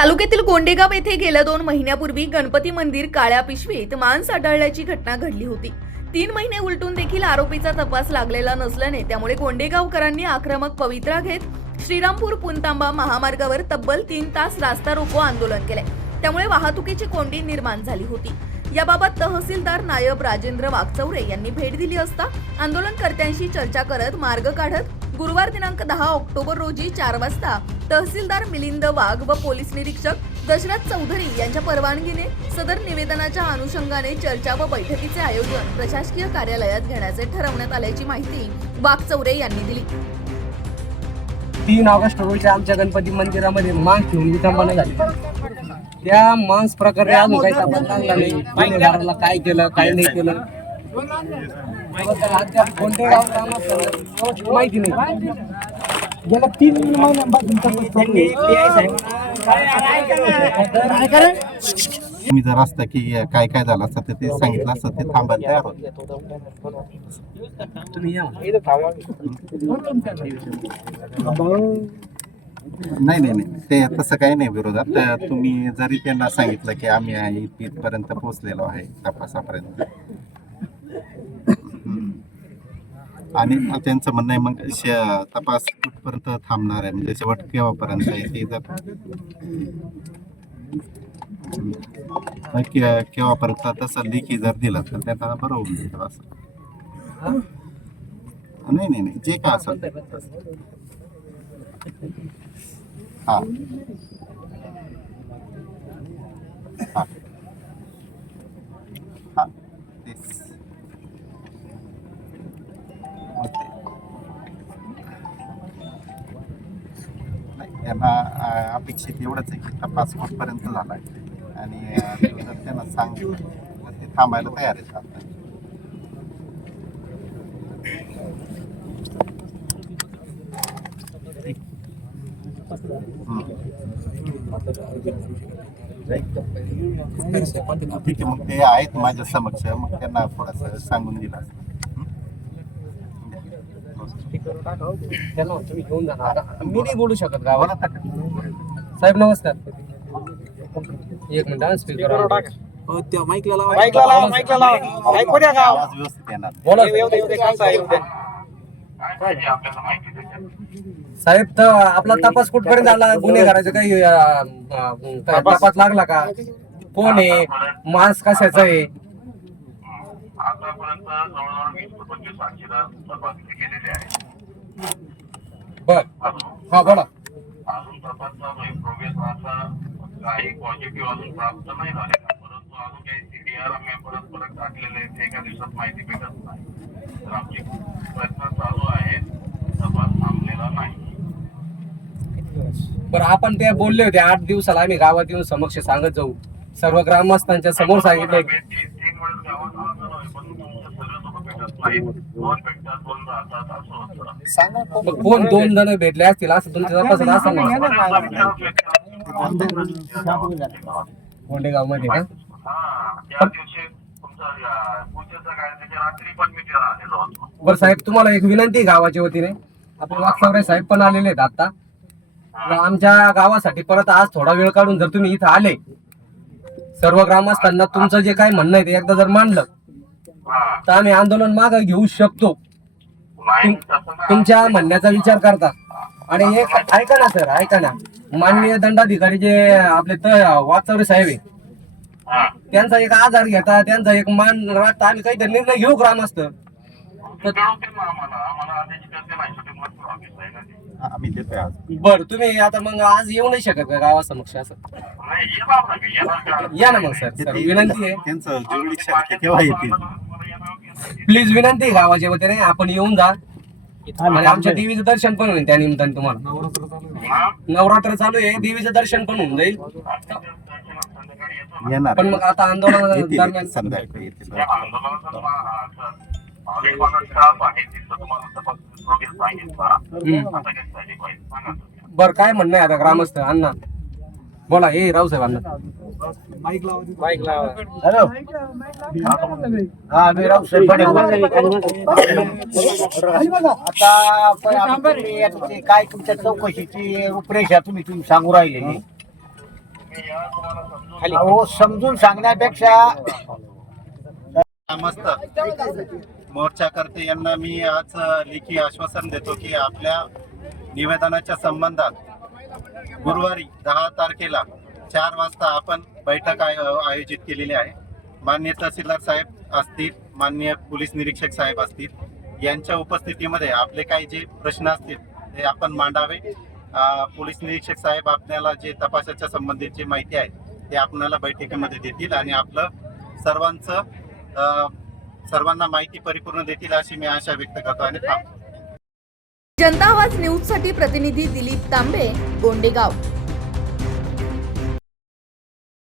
तालुक्यातील गोंडेगाव येथे गेल्या दोन महिन्यापूर्वी गणपती मंदिर काळ्या पिशवीत मांस आढळल्याची घटना घडली होती. तीन महिने उलटून देखील आरोपीचा तपास लागलेला नसल्याने त्यामुळे गोंडेगावकरांनी आक्रमक पवित्रा घेत श्रीरामपूर पुनतांबा महामार्गावर तब्बल तीन तास रास्ता रोको आंदोलन केले. त्यामुळे वाहतुकीची कोंडी निर्माण झाली होती. याबाबत तहसीलदार नायब राजेंद्र वागचौरे यांनी भेट दिली असता आंदोलनकर्त्यांशी चर्चा करत मार्ग काढत गुरुवार दिनांक दहा ऑक्टोबर रोजी चार वाजता तहसीलदार मिलिंद वाघ व पोलीस निरीक्षक दशरथ चौधरी यांच्या परवानगीने सदर निवेदनाच्या अनुषंगाने चर्चा व बैठकीचे आयोजन प्रशासकीय कार्यालयात घेण्याचे ठरवण्यात आल्याची माहिती वाघचौरे यांनी दिली. तीन ऑगस्ट रोजी आमच्या गणपती मंदिरामध्ये मांस ठेवून विटंबना झाली. त्या मांस प्रकारे अजून काही तपास लागला नाही. काय केलं काय नाही केलं. माहिती नाही गेल्या तीन महिन्यांपासून मी तुम्ही जर असता की काय काय झालं असतं तर ते सांगितलं असतं ते थांबायला तयार होते. नाही नाही नाही. ते तसं काही नाही विरोधात. तुम्ही जरी त्यांना सांगितलं की आम्ही इथपर्यंत पोहोचलेलो आहे तपासापर्यंत. आणि त्यांचं म्हणणं आहे मग श- तपास कुठपर्यंत थांबणार आहे? म्हणजे शेवट केव्हापर्यंत आहे ते जर के- केव्हापर्यंत? तसं लेखी जर दिलं तर त्याचा बरं होऊन जाईल असं. नाही नाही नाही. जे काय असेल तसं. हा. हा. यांना त्यांना अपेक्षित एवढंच आहे की तपास कुठपर्यंत झाला आहे आणि जर त्यांना सांगितलं तर ते थांबायला तयार आहेत आता. ठीक आहे मग ते आहेत माझ्या समक्ष. मग त्यांना थोडंसं सांगून दिलं. त्यांना घेऊन जाणार आता मी नाही बोलू शकत गावाला आता. साहेब नमस्कार. एक मिनिट स्पीकर माईकला लावा. माईकला लावा बोला येऊ दे साहेब? तर आपला तपास कुठपर्यंत झाला गुन्हेगाराचा काही तपास लागला का? कोण आहे? मांस कशाचं आहे? आतापर्यंत जवळजवळ वीस ते पंचवीस साक्षीदार तपासणी केलेली आहे. बर. हा बोला. अजून तपास चालू आहे प्रोग्रेस असा काही पॉझिटिव्ह अजून प्राप्त नाही झालेला. परंतु अजून काही सीडीआर आम्ही परत परत टाकलेले ते एका दिवसात माहिती भेटत नाही. तर आमचे प्रयत्न चालू आहेत तपास थांबलेला नाही. बरं आपण ते बोलले होते. आठ दिवसाला आम्ही गावात येऊन समक्ष सांगत जाऊ. सर्व ग्रामस्थांच्या समोर सांगितलं. तीन वेळेस गावात मग कोण दोन जण भेटले असतील असं तुमच्या तपासात असं गोंडेगावमध्ये का? हा त्या दिवशी तुमचा या पूजेचं काय त्याच्या रात्री पण मी तिथे आलेलो होतो. बरं साहेब तुम्हाला एक विनंती आहे गावाच्या वतीने आपले वागसावरे साहेब पण आलेले आहेत आता. तर आमच्या गावासाठी परत आज थोडा वेळ काढून जर तुम्ही इथं आले सर्व ग्रामस्थांना तुमचं जे काय म्हणणं आहे ते एकदा जर मांडलं तर आम्ही आंदोलन मागे घेऊ शकतो. तुमच्या म्हणण्याचा विचार करता. आणि एक ऐका ना सर ऐका ना. माननीय दंडाधिकारी जे आपले वागचौरे साहेब आहे हा. त्यांचा एक आधार घेता त्यांचा एक मान राखता. आम्ही काहीतरी निर्णय घेऊ ग्रामस्थ. बर तुम्ही आता मग आज येऊ नाही शकत का गावासमक्ष असं? या ना मग सर विनंती आहे. त्यांचं केव्हा येतील? प्लीज विनंती आहे गावाच्या वतीने आपण येऊन जा. आणि आमच्या देवीचं दर्शन पण होईल त्या निमित्ताने तुम्हाला. हा? नवरात्र चालू आहे देवीचं दर्शन पण होऊन जाईल. येणार. पण मग आता आंदोलन येतील, दरम्यान संध्याकाळी येतील. हा. बर काय म्हणणं आहे आता ग्रामस्थ? अण्णा. बोला ए रावसाहेब अण्णा. माईक लावा माईक लावा. हॅलो. हा मी रावसाहेब पाटील आता पण आता तुम्ही आता ते काय तुमच्या चौकशीची रूपरेषा तुम्ही तुम्ही सांगू राहिलेली. तुम्हाला समजून अहो समजून सांगण्यापेक्षा मस्त मोर्चाकर्ते यांना मी आज लेखी आश्वासन देतो की आपल्या निवेदनाच्या संबंधात गुरुवारी दहा तारखेला चार वाजता आपण बैठक आय- आयोजित केलेली आहे. मान्य तहसीलदार साहेब असतील मान्य पोलीस निरीक्षक साहेब असतील यांच्या उपस्थितीमध्ये आपले काही जे प्रश्न असतील ते आपण मांडावे. पोलीस निरीक्षक साहेब आपल्याला जे तपासाच्या संबंधित जी माहिती आहे ते आपल्याला बैठकीमध्ये देतील आणि आपलं सर्वांचं सर्वांना माहिती परिपूर्ण देतील अशी मी आशा व्यक्त करतो आणि जनता आवाज न्यूजसाठी प्रतिनिधी दिलीप तांबे गोंडेगाव.